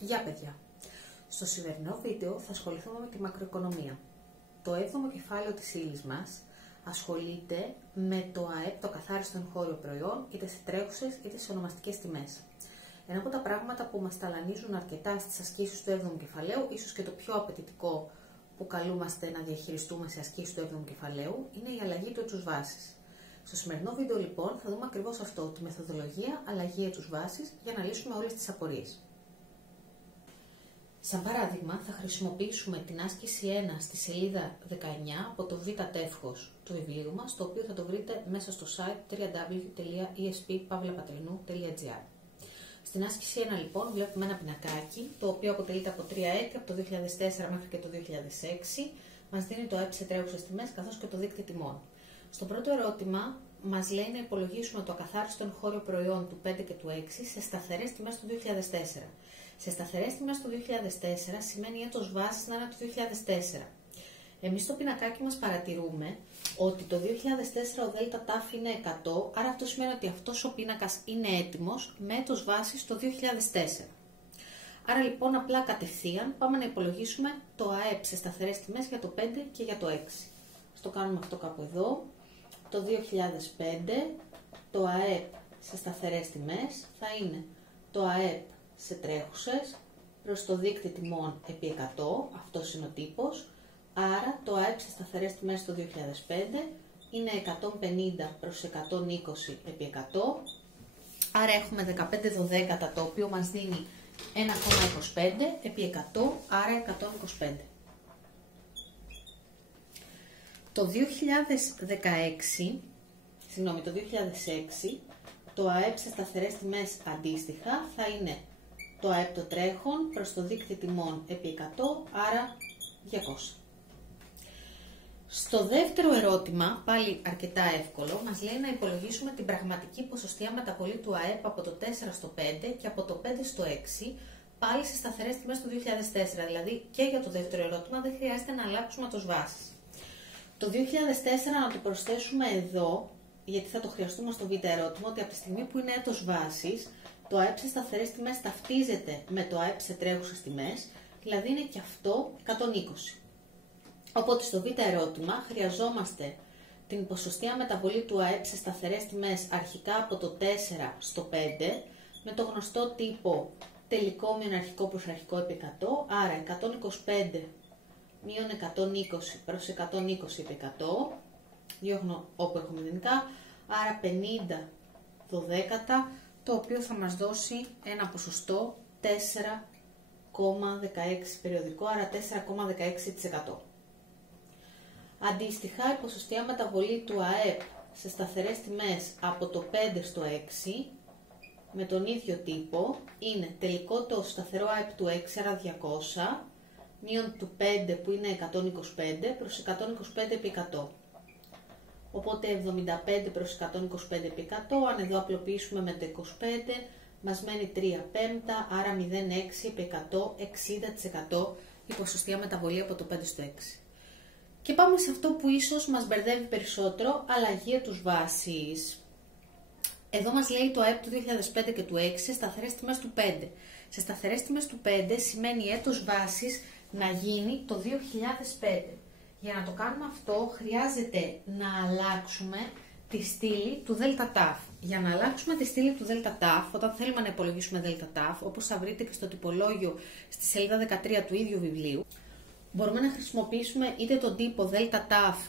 Γεια παιδιά! Στο σημερινό βίντεο θα ασχοληθούμε με τη μακροοικονομία. Το 7ο κεφάλαιο της ύλης μας ασχολείται με το ΑΕΠ, το καθάριστο εγχώριο προϊόν, είτε σε τρέχουσες είτε σε ονομαστικές τιμές. Ένα από τα πράγματα που μας ταλανίζουν αρκετά στις ασκήσεις του 7ου κεφαλαίου, ίσως και το πιο απαιτητικό που καλούμαστε να διαχειριστούμε σε ασκήσεις του 7ου κεφαλαίου, είναι η αλλαγή του έτους βάσης. Στο σημερινό βίντεο λοιπόν θα δούμε ακριβώς αυτό, τη μεθοδολογία αλλαγή έτους βάσης, για να λύσουμε όλες τις απορίες. Σαν παράδειγμα, θα χρησιμοποιήσουμε την άσκηση 1 στη σελίδα 19 από το β' τεύχος του βιβλίου μας, το οποίο θα το βρείτε μέσα στο site www.esp.pavlapatrenou.gr. Στην άσκηση 1 λοιπόν βλέπουμε ένα πινακάκι, το οποίο αποτελείται από 3 έτη, από το 2004 μέχρι και το 2006, μας δίνει το ΑΕΠ σε τρέχουσες τιμές καθώς και το δείκτη τιμών. Στο πρώτο ερώτημα μας λέει να υπολογίσουμε το ακαθάριστο εγχώριο προϊόν του 5 και του 6 σε σταθερές τιμές του 2004. Σε σταθερές τιμές του 2004 σημαίνει έτος βάσης να είναι το 2004. Εμείς στο πινακάκι μας παρατηρούμε ότι το 2004 ο ΔΤ είναι 100, άρα αυτό σημαίνει ότι αυτός ο πίνακας είναι έτοιμος με έτος βάσης το 2004. Άρα λοιπόν απλά κατευθείαν πάμε να υπολογίσουμε το ΑΕΠ σε σταθερές τιμές για το 5 και για το 6. Ας το κάνουμε αυτό κάπου εδώ. Το 2005 το ΑΕΠ σε σταθερές τιμές θα είναι το ΑΕΠ σε τρέχουσες προς το δείκτη τιμών επί 100, αυτός είναι ο τύπος, άρα το ΑΕΠ σε σταθερές τιμές το 2005 είναι 150 προς 120 επί 100, άρα έχουμε 15 δωδέκατα, το οποίο μας δίνει 1,25 επί 100, άρα 125. Το 2006, το ΑΕΠ σε σταθερές τιμές αντίστοιχα θα είναι το ΑΕΠ το τρέχον προς το δείκτη τιμών επί 100, άρα 200. Στο δεύτερο ερώτημα, πάλι αρκετά εύκολο, μας λέει να υπολογίσουμε την πραγματική ποσοστιαία μεταβολή του ΑΕΠ από το 4 στο 5 και από το 5 στο 6, πάλι σε σταθερές τιμές του 2004, δηλαδή και για το δεύτερο ερώτημα δεν χρειάζεται να αλλάξουμε έτος βάσης. Το 2004 να το προσθέσουμε εδώ, γιατί θα το χρειαστούμε στο β' ερώτημα, ότι από τη στιγμή που είναι έτος βάσης, το ΑΕΠ σε σταθερές τιμές ταυτίζεται με το ΑΕΠ σε τρέχουσες τιμές, δηλαδή είναι και αυτό 120. Οπότε στο β' ερώτημα χρειαζόμαστε την ποσοστιαία μεταβολή του ΑΕΠ σε σταθερές τιμές αρχικά από το 4 στο 5, με το γνωστό τύπο τελικό μείον αρχικό προς αρχικό επί 100, άρα 125 μείον 120 προς 120 επί 100, διώχνω όπου έχω μηδενικά, άρα 50 δωδέκατα, το οποίο θα μας δώσει ένα ποσοστό 4,16 περιοδικό, άρα 4,16%. Αντίστοιχα, η ποσοστιαία μεταβολή του ΑΕΠ σε σταθερές τιμές από το 5 στο 6, με τον ίδιο τύπο, είναι τελικό το σταθερό ΑΕΠ του 6, άρα 200, μείον του 5 που είναι 125 προς 125 επί 100. Οπότε 75 προς 125 επί 100, αν εδώ απλοποιήσουμε με το 25, μας μένει 3 πέμπτα, άρα 0,6 επί 100, 60% η ποσοστιαία μεταβολή από το 5 στο 6. Και πάμε σε αυτό που ίσως μας μπερδεύει περισσότερο, αλλαγή έτους βάσης. Εδώ μας λέει το ΑΕΠ του 2005 και του 6 σε σταθερές τιμές του 5. Σε σταθερές τιμές του 5 σημαίνει έτος βάσης να γίνει το 2005. Για να το κάνουμε αυτό χρειάζεται να αλλάξουμε τη στήλη του ΔΤ. Για να αλλάξουμε τη στήλη του ΔΤ, όταν θέλουμε να υπολογίσουμε ΔΤ, όπως θα βρείτε και στο τυπολόγιο στη σελίδα 13 του ίδιου βιβλίου, μπορούμε να χρησιμοποιήσουμε είτε τον τύπο ΔΤ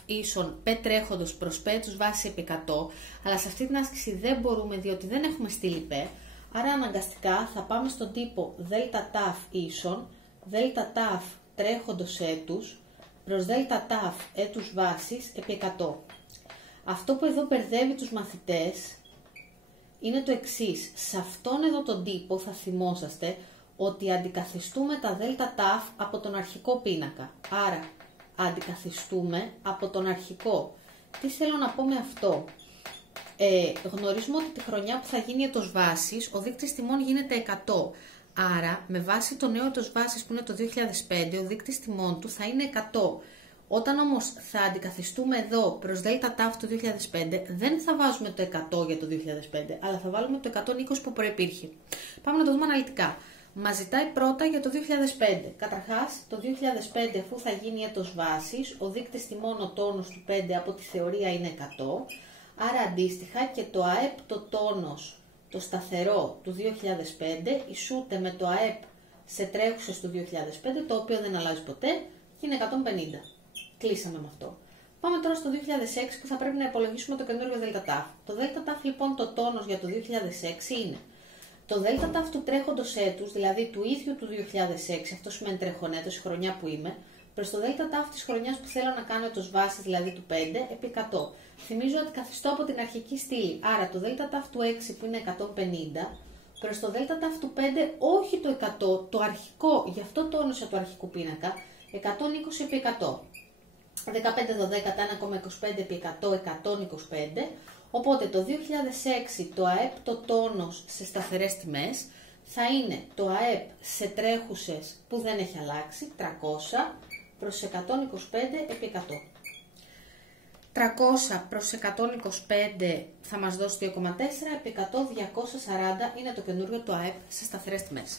ίσον π τρέχοντος προς π έτους βάση επί 100, αλλά σε αυτή την άσκηση δεν μπορούμε διότι δεν έχουμε στήλη π, άρα αναγκαστικά θα πάμε στον τύπο ΔΤ ίσον ΔΤ τρέχοντος έτους προς ΔΤ έτους βάσης επί 100. Αυτό που εδώ μπερδεύει τους μαθητές είναι το εξής. Σε αυτόν εδώ τον τύπο θα θυμόσαστε ότι αντικαθιστούμε τα ΔΤ από τον αρχικό πίνακα. Άρα αντικαθιστούμε από τον αρχικό. Τι θέλω να πω με αυτό? Γνωρίζουμε ότι τη χρονιά που θα γίνει έτος βάσης ο δείκτης τιμών γίνεται 100. Άρα με βάση το νέο έτος βάσης που είναι το 2005 ο δείκτης τιμών του θα είναι 100. Όταν όμως θα αντικαθιστούμε εδώ προς ΔΤ του 2005, δεν θα βάζουμε το 100 για το 2005, αλλά θα βάλουμε το 120 που προϋπήρχε. Πάμε να το δούμε αναλυτικά. Μας ζητάει πρώτα για το 2005. Καταρχάς, το 2005 αφού θα γίνει έτος βάσης, ο δείκτης τιμών ο τόνος του 5 από τη θεωρία είναι 100, άρα αντίστοιχα και το ΑΕΠ το τόνος, το σταθερό του 2005, ισούται με το ΑΕΠ σε τρέχουσες του 2005, το οποίο δεν αλλάζει ποτέ και είναι 150. Κλείσαμε με αυτό. Πάμε τώρα στο 2006 που θα πρέπει να υπολογίσουμε το καινούριο ΔΤΑΦ. Το ΔΤΑΦ λοιπόν το τόνος για το 2006 είναι το ΔΤΑΦ του τρέχοντος έτους, δηλαδή του ίδιου του 2006, αυτό σημαίνει τρέχον έτος, η χρονιά που είμαι, προς το ΔΤΑΦ της χρονιάς που θέλω να κάνω έτος βάσης, δηλαδή του 5, επί 100. Θυμίζω ότι καθιστώ από την αρχική στήλη, άρα το ΔΤΑΦ του 6 που είναι 150, προς το ΔΤΑΦ του 5 όχι το 100, το αρχικό, γι' αυτό τόνωσα το αρχικό πίνακα, 120 επί 100. 15 12, 1,25 επί 100, 125, οπότε το 2006 το ΑΕΠ το τόνος σε σταθερές τιμές θα είναι το ΑΕΠ σε τρέχουσες που δεν έχει αλλάξει, 300 προς 125 επί 100. 300 προς 125 θα μας δώσει 2,4, επί 100 240 είναι το καινούριο το ΑΕΠ σε σταθερές τιμές.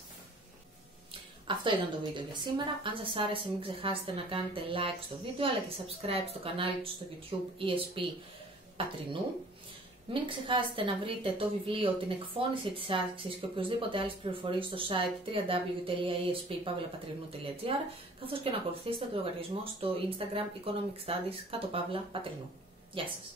Αυτό ήταν το βίντεο για σήμερα. Αν σας άρεσε μην ξεχάσετε να κάνετε like στο βίντεο αλλά και subscribe στο κανάλι του στο YouTube ESP Πατρινού. Μην ξεχάσετε να βρείτε το βιβλίο «Την εκφώνηση της άσκησης» και οποιοσδήποτε άλλες πληροφορίες στο site www.esp-patrinou.gr, καθώς και να ακολουθήσετε το λογαριασμό στο Instagram Economic Studies _Πατρινού. Γεια σας!